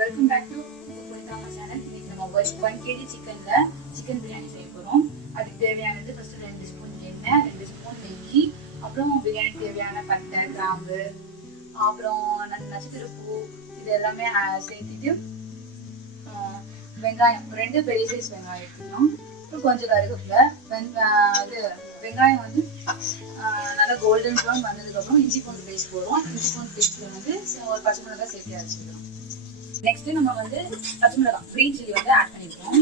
Welcome back to Punithama channel இன்னைக்கு நம்ம one one KG சிக்கன்ல சிக்கன் பிரியாணி செய்ய போறோம். அதுக்கு தேவையானது ஃபர்ஸ்ட் ரெண்டு ஸ்பூன் எண்ணெய் ரெண்டு ஸ்பூன் நெய் அப்புறம் பிரியாணி தேவையான பட்டை கிராம்பு அப்புறம் ந- நட்சத்திர பூ இது எல்லாமே சேர்த்துட்டு வெங்காயம். ரெண்டு பெரிய சைஸ் வெங்காயம் எடுத்துக்கணும். அப்புறம் கொஞ்சம் கருவேப்பிலை. வெங் இது வெங்காயம் வந்து நல்லா கோல்டன் ப்ரௌன் வந்ததுக்கப்புறம் இஞ்சி பூண்டு பேஸ்ட் போடுவோம் இஞ்சி பூண்டு பேஸ்ட்டில் வந்து ஒரு பச்சை மிளகாய் சேர்த்து அரைச்சிக்கலாம் நெக்ஸ்ட் நம்ம வந்து பச்சை மிளகாய் கிரீன் சில்லி வந்து ஆட் பண்ணிப்போம்.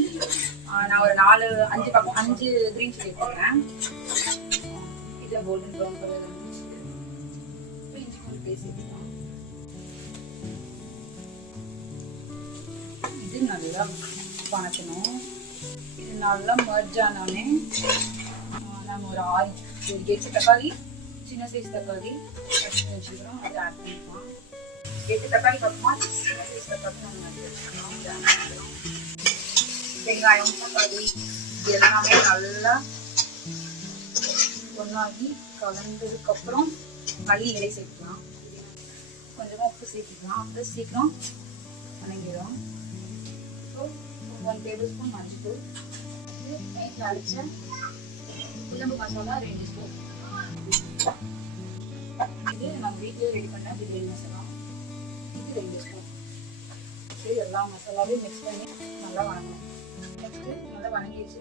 நான் ஒரு நாலு அஞ்சு பக்கம் அஞ்சு க்ரீன் சில்லி போடுறேன். இதை கோல்டன் ப்ரௌன் கலர் இஞ்சி இது நல்லா வணக்கணும் இது நல்லா மர்ஜ் ஆனோடனே நம்ம ஒரு ஆறு ஒரு எட்டு தக்காளி சின்ன சைஸ் தக்காளி வச்சுக்கிறோம். அதை ஆட் பண்ணிக்கலாம். எட்டு தக்காளி பக்கமா சின்ன சைஸ் தக்காளி நம்ம வெங்காயம் தக்காளி எல்லாமே நல்லா ஒன்றாகி கலந்ததுக்கப்புறம் மல்லி இலை சேர்த்துக்கலாம் கொஞ்சமாக உப்பு சேர்த்துக்கலாம் அப்போ சீக்கிரம் வணங்கிடும் ஸோ ஒன் டேபிள் ஸ்பூன் மஞ்சள் நைட்டில் அரைச்ச குழம்பு மசாலா ரெண்டு ஸ்பூன் இது நம்ம வீட்டிலே ரெடி பண்ண பிரியாணி மசாலா இது ரெண்டு ஸ்பூன் சரி எல்லா மசாலாவையும் மிக்ஸ் பண்ணி நல்லா வணங்கணும் நெக்ஸ்ட்டு நல்லா வணங்கிடுச்சு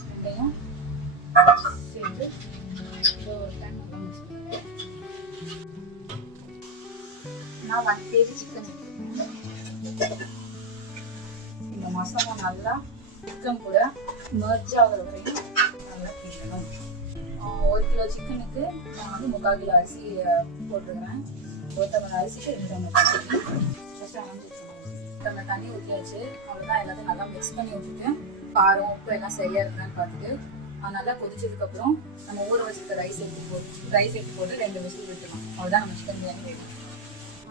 ரெண்டையும் சேர்த்து ஒரு டைம் நல்லா மிக்ஸ் நான் ஒன் கேஜி சிக்கன் இந்த மசாலா நல்லா சிக்கன் கூட மர்ஜ் ஆகிற வரைக்கும் நல்லா கிண்டணும் ஒரு கிலோ சிக்கனுக்கு நான் வந்து முக்கால் கிலோ அரிசி அஹ், போட்டிருக்கிறேன். ஒரு டம்ளர் அரிசிக்கு ரெண்டு டம்ளர் தண்ணி. ஃபஸ்ட்டு டம்ளர் தண்ணி ஊற்றியாச்சு அவ்வளோதான் எல்லாத்தையும் நல்லா மிக்ஸ் பண்ணி விட்டுட்டு காரம் உப்பு எல்லாம் சரியாக இருக்கான்னு பார்த்துட்டு அது நல்லா கொதிச்சதுக்கப்புறம் நம்ம ஊற வச்சுருக்க ரைஸ் எடுத்து போட்டு ரைஸ் எடுத்து போட்டு ரெண்டு விசில் விட்டுக்கலாம் அவ்வளோதான் நம்ம சிக்கன் பிரியாணி வேணும்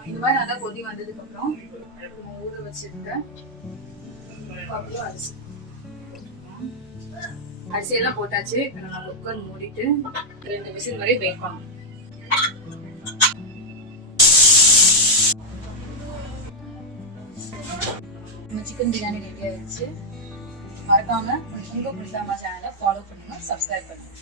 இந்த மாதிரி நல்லா கொதி வந்ததுக்கப்புறம் நம்ம ஊற வச்சுருக்க அவ்வளோ அரிசி. அரிசி எல்லாம் போட்டாச்சு. இப்போ நம்ம உட்காந்து மூடிட்டு ரெண்டு விசில் வரை வெயிட் பண்ணணும். நம்ம சிக்கன் பிரியாணி ரெடி ஆயிடுச்சு. மறக்காம உங்க பிடிச்சாமா சேனலை ஃபாலோ பண்ணுங்க சப்ஸ்கிரைப் பண்ணுங்க.